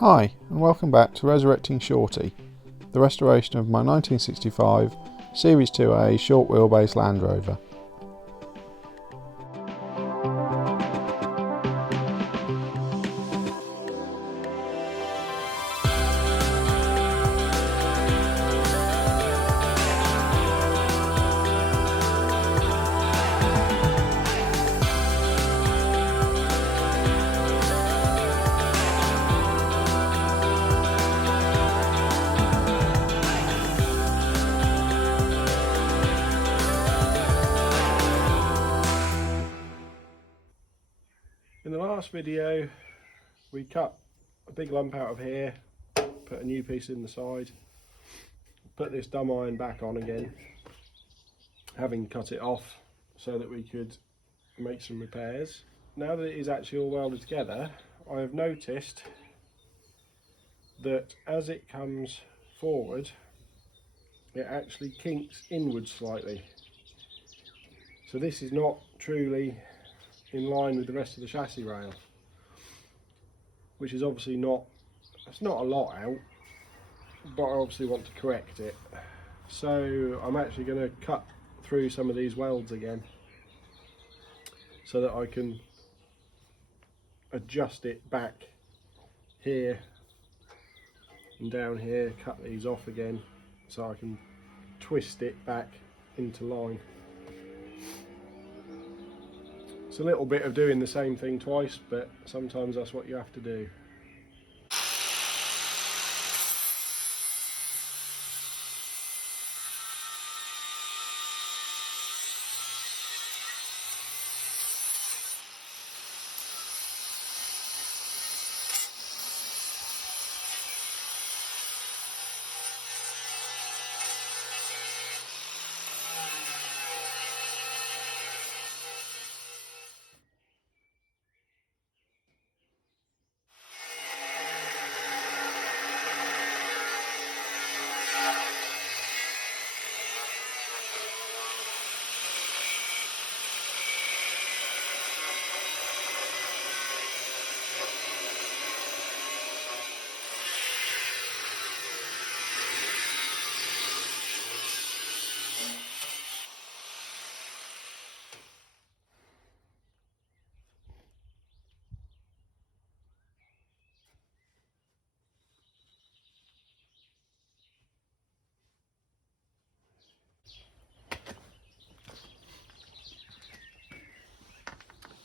Hi, and welcome back to Resurrecting Shorty, the restoration of my 1965 Series IIA short wheelbase Land Rover. In the last video we cut a big lump out of here, put a new piece in the side, put this dumb iron back on again, having cut it off so that we could make some repairs. Now that it is actually all welded together, I have noticed that as it comes forward it actually kinks inwards slightly. So this is not truly in line with the rest of the chassis rail, which is obviously not, it's not a lot out, but I obviously want to correct it. So I'm actually going to cut through some of these welds again so that I can adjust it back here and down here, cut these off again so I can twist it back into line. It's a little bit of doing the same thing twice, but sometimes that's what you have to do.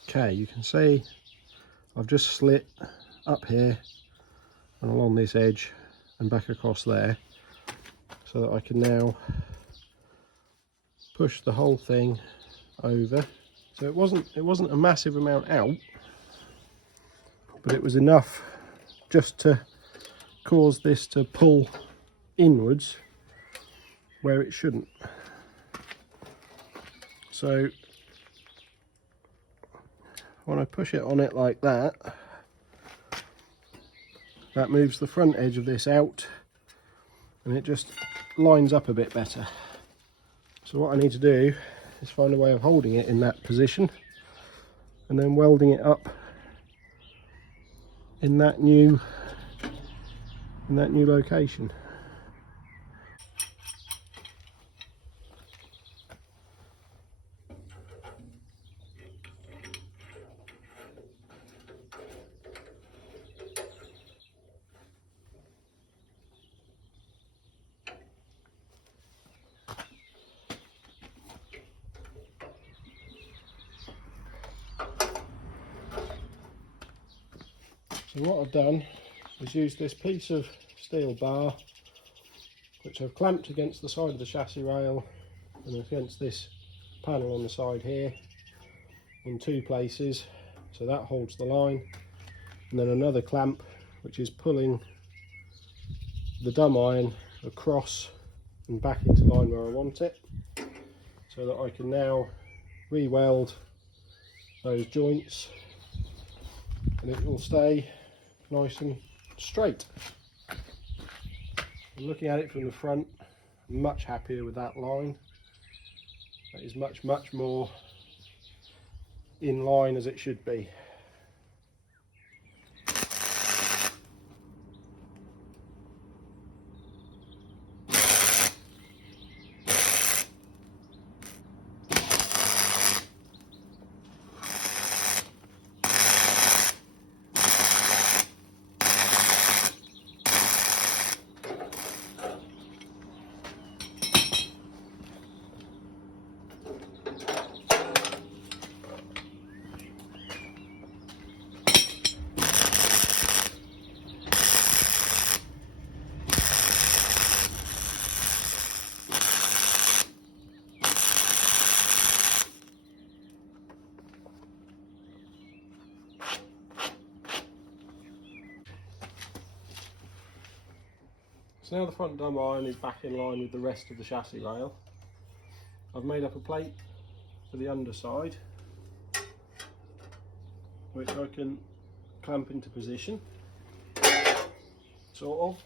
Okay, you can see I've just slit up here and along this edge and back across there so that I can now push the whole thing over. So it wasn't a massive amount out, but it was enough just to cause this to pull inwards where it shouldn't. So when I push it on it like that, that moves the front edge of this out and it just lines up a bit better. So what I need to do is find a way of holding it in that position and then welding it up in that new location. So what I've done is use this piece of steel bar which I've clamped against the side of the chassis rail and against this panel on the side here in two places, so that holds the line, and then another clamp which is pulling the dumb iron across and back into line where I want it, so that I can now re-weld those joints and it will stay nice and straight. Looking at it from the front, I'm much happier with that line. That is much more in line as it should be. So now the front drum iron is back in line with the rest of the chassis rail. I've made up a plate for the underside, which I can clamp into position, sort of.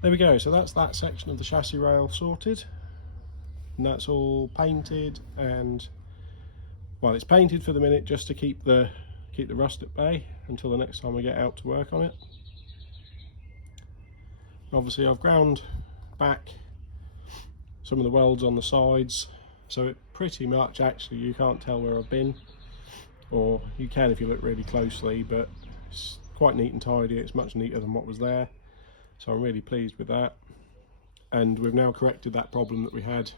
There we go, so that's that section of the chassis rail sorted, and that's all painted, and well, it's painted for the minute just to keep the rust at bay until the next time I get out to work on it. Obviously I've ground back some of the welds on the sides, so it pretty much, actually, you can't tell where I've been, or you can if you look really closely, but it's quite neat and tidy. It's much neater than what was there. So I'm really pleased with that, and we've now corrected that problem that we had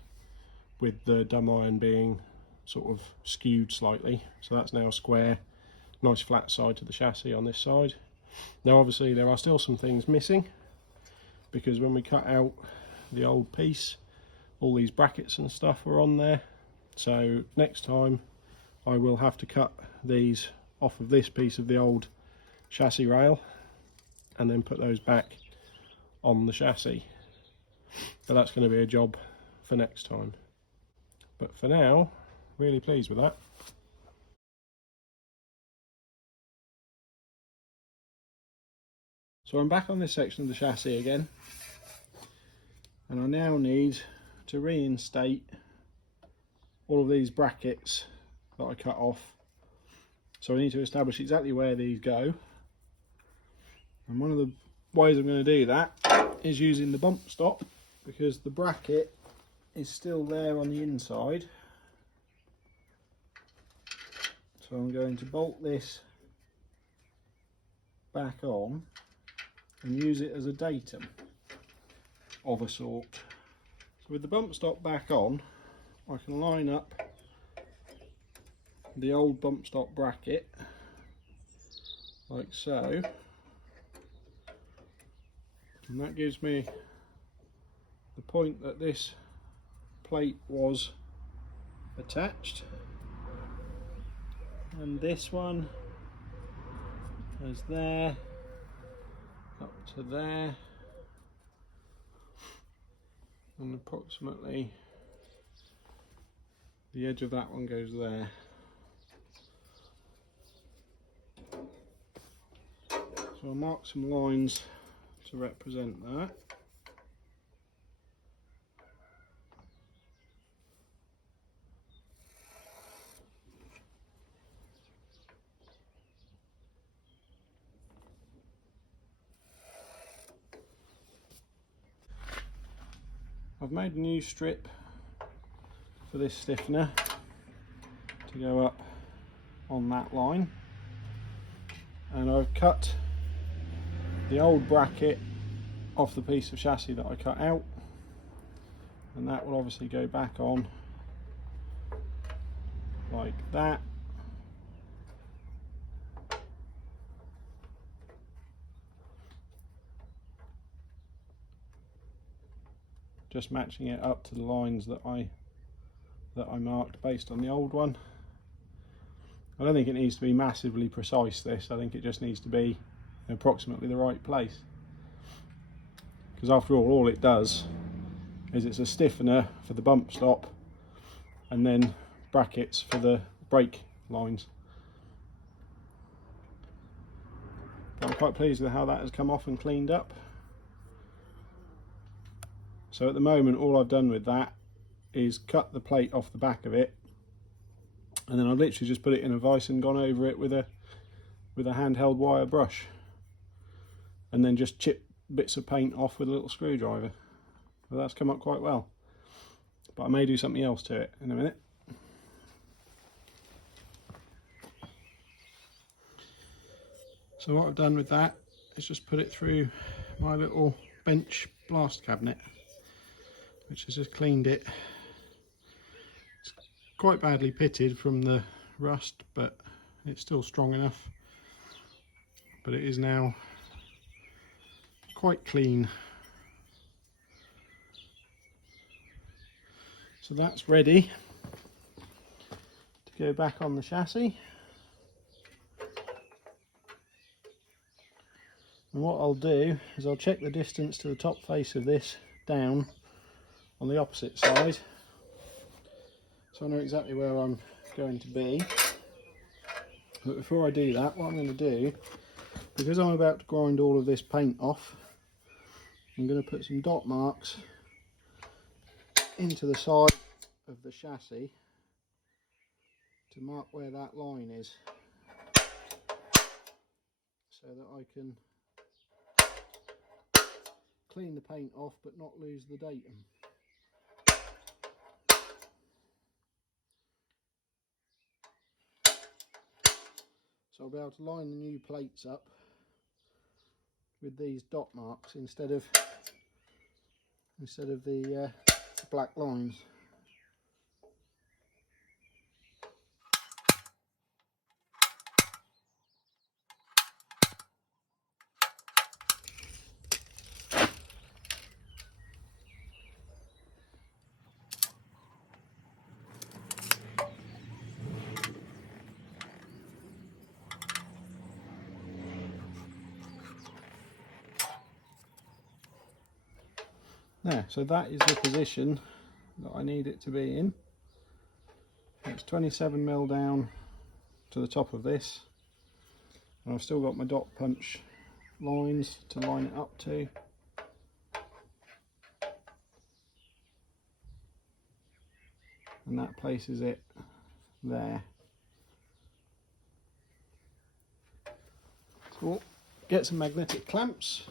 with the drum iron being sort of skewed slightly. So that's now square, nice flat side to the chassis on this side. Now obviously there are still some things missing, because when we cut out the old piece, all these brackets and stuff were on there. So next time I will have to cut these off of this piece of the old chassis rail and then put those back on the chassis, but that's going to be a job for next time. But for now, really pleased with that. So I'm back on this section of the chassis again, and I now need to reinstate all of these brackets that I cut off. So I need to establish exactly where these go, and one of the ways I'm going to do that is using the bump stop, because the bracket is still there on the inside. So I'm going to bolt this back on and use it as a datum of a sort. So with the bump stop back on, I can line up the old bump stop bracket like so, and that gives me the point that this plate was attached, and this one is there up to there, and approximately the edge of that one goes there. So I'll mark some lines to represent that. I've made a new strip for this stiffener to go up on that line. and I've cut the old bracket off the piece of chassis that I cut out, and that will obviously go back on like that. Just matching it up to the lines that I marked based on the old one. I don't think it needs to be massively precise, this. I think it just needs to be approximately the right place. Because after all it does is it's a stiffener for the bump stop and then brackets for the brake lines. But I'm quite pleased with how that has come off and cleaned up. So at the moment all I've done with that is cut the plate off the back of it, and then I've literally just put it in a vise and gone over it with a handheld wire brush, and then just chip bits of paint off with a little screwdriver. So that's come up quite well, but I may do something else to it in a minute. So what I've done with that is just put it through my little bench blast cabinet, which has just cleaned it. It's quite badly pitted from the rust, but it's still strong enough. But it is now quite clean. So that's ready to go back on the chassis. And what I'll do is I'll check the distance to the top face of this down on the opposite side, so I know exactly where I'm going to be. But before I do that, what I'm going to do, because I'm about to grind all of this paint off, I'm going to put some dot marks into the side of the chassis to mark where that line is, so that I can clean the paint off but not lose the datum. So I'll be able to line the new plates up with these dot marks instead of the black lines. There, so that is the position that I need it to be in. It's 27mm down to the top of this, and I've still got my dot punch lines to line it up to. And that places it there. So we'll get some magnetic clamps.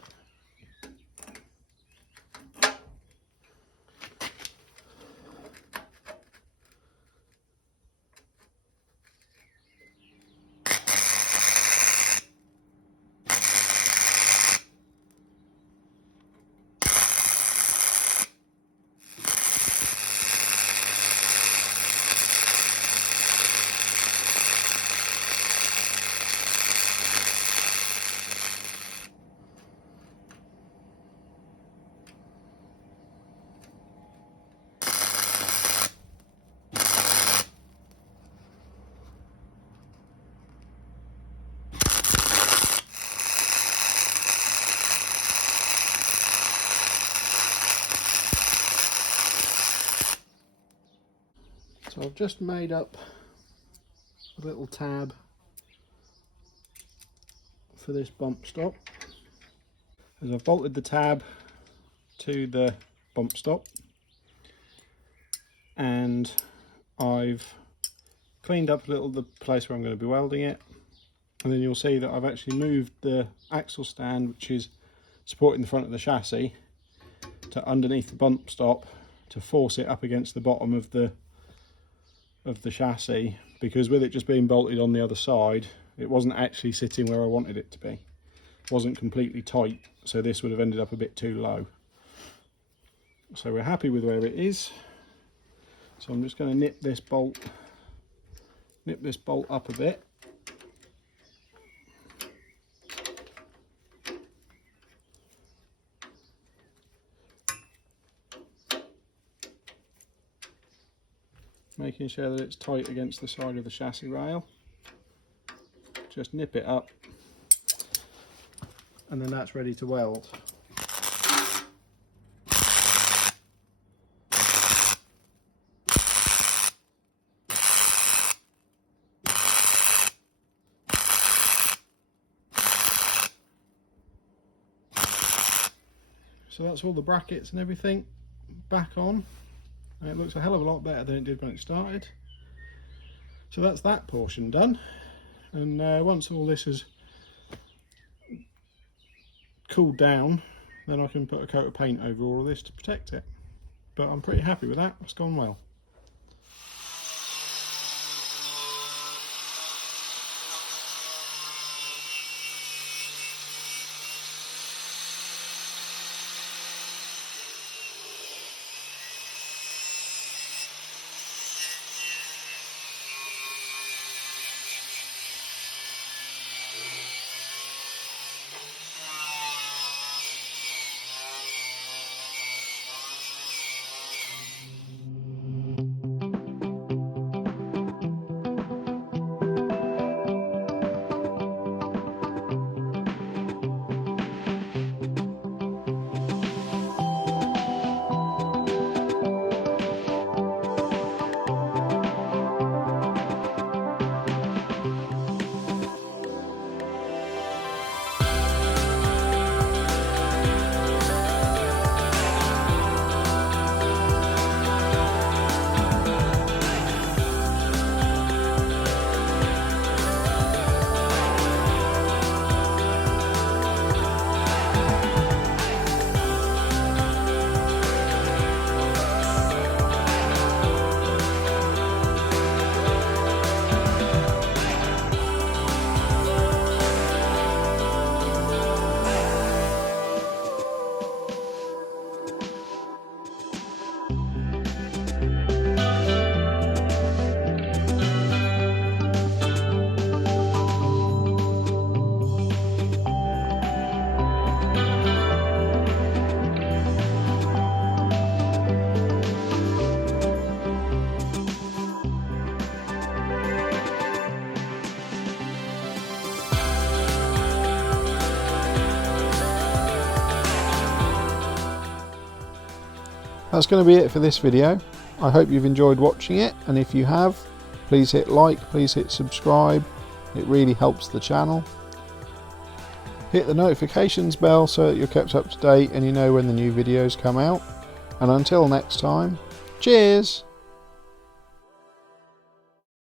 So I've just made up a little tab for this bump stop. As I've bolted the tab to the bump stop, and I've cleaned up a little the place where I'm going to be welding it, and then you'll see that I've actually moved the axle stand, which is supporting the front of the chassis, to underneath the bump stop to force it up against the bottom of the chassis, because with it just being bolted on the other side, It wasn't actually sitting where I wanted it to be. It wasn't completely tight, so this would have ended up a bit too low. So we're happy with where it is. So I'm just going to nip this bolt up a bit. Making sure that it's tight against the side of the chassis rail. Just nip it up, and then that's ready to weld. So that's all the brackets and everything back on. And it looks a hell of a lot better than it did when it started. So that's that portion done. And once all this has cooled down, then I can put a coat of paint over all of this to protect it. But I'm pretty happy with that. It's gone well. That's going to be it for this video. I hope you've enjoyed watching it, and if you have, please hit like, please hit subscribe. It really helps the channel. Hit the notifications bell so that you're kept up to date and you know when the new videos come out. And until next time, cheers!